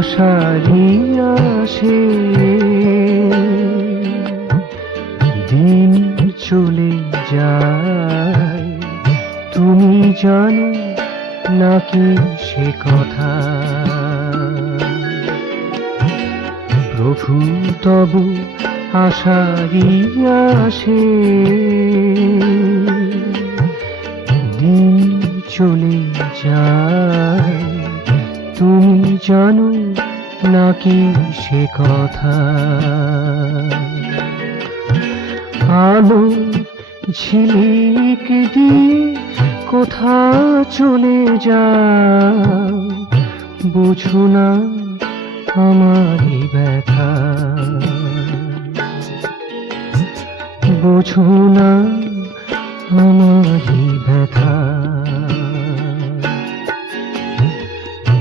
আষাঢ়ি আসে, দিন চলে যায়, তুমি জানো নাকি সে কথা? প্রভু তবু আষাঢ়ি আসে, দিন চলে যায়, তুমি জানো নাকি সে কথা? আলো ঝিলিক দিয়ে কোথা চলে যাও, বুঝো না আমারই ব্যথা, বুঝো না আমারই ব্যথা।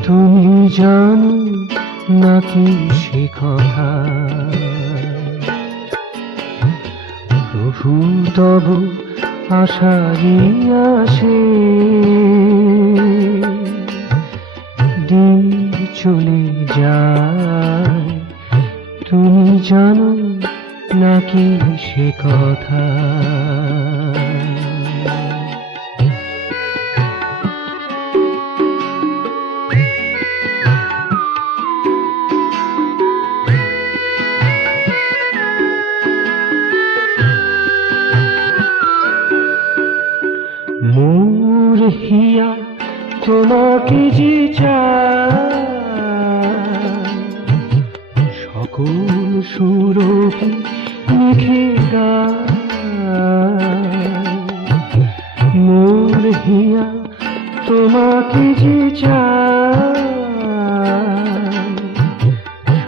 তুমি জানো নাকি সে কথা? প্রভু তবু আষাঢ়ি আসে, দিন চলে যায়, তুমি জানো নাকি সে কথা? মোর হিয়া তোমাকে যে চায়, সকল সুরভি লিখে গায়। মোর হিয়া তোমাকে যে চায়,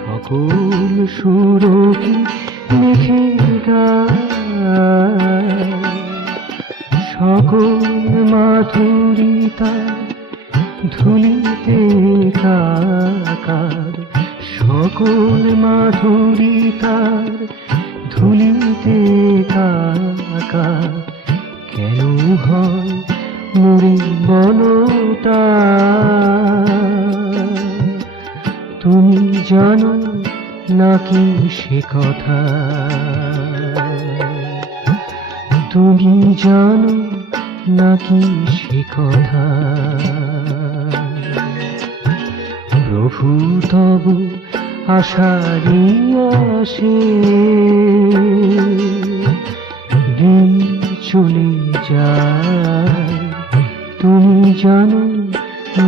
সকল সুরভি লিখে গায়। সকল মাধুরিতা ধুলিতে কাকার, সকল মাধুরিতার ধুলিতে কাকার। কেন হয় মরি বনটা, তুমি জানো নাকি সে কথা? তুমি জানো নাকি সে কথা? প্রভু তবু আষাঢ়ি আসে, দিন চলে যায়, তুমি জানো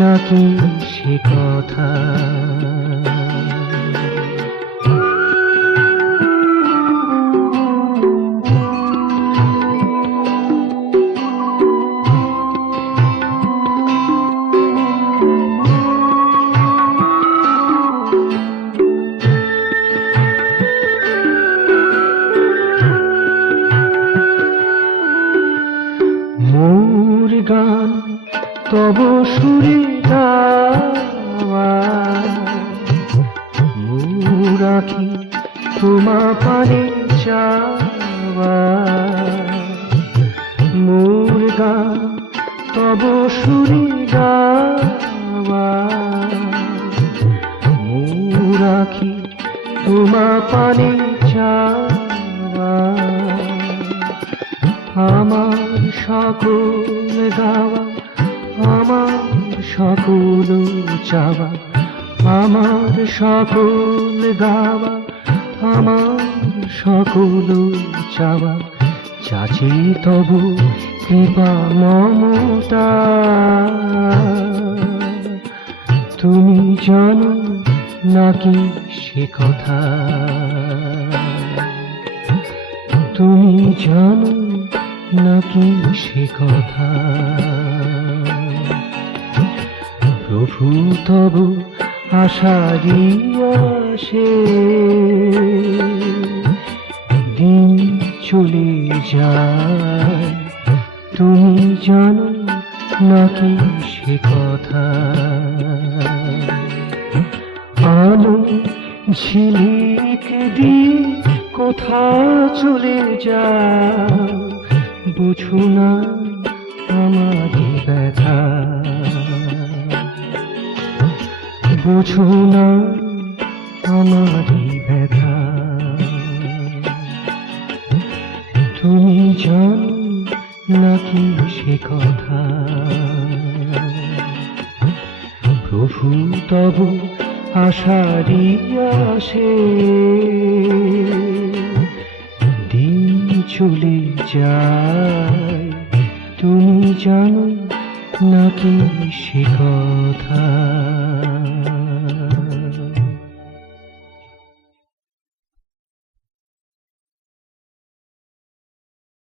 নাকি সে কথা? মোর গান তব সুরে গাওয়া, মোর আঁখি তোমা পানে চাওয়া। মোর গান তব সুরে গাওয়া, মোর আঁখি তোমা পানে চাওয়া। আমার সকল গাওয়া, আমার সকল চাওয়া, আমার সকল গাওয়া, আমার সকল চাওয়া। চাচি তবু কৃপা মমতা, তুমি জানো নাকি সে কথা? তুমি জানো নাকি সে কথা? প্রভু তবু আষাঢ়ি আসে, দিন চলে যায়, তুমি জানো নাকি সে কথা? আলো ঝিলিক দিয়ে কোথা চলে যাও, বুঝো না আমারই ব্যথা, বোঝো না আমারই ব্যথা, তুমি জানো নাকি সে কথা? প্রভু তব আশারি আসে, দিন চলে যায়, তুমি জানো নাকি সে কথা?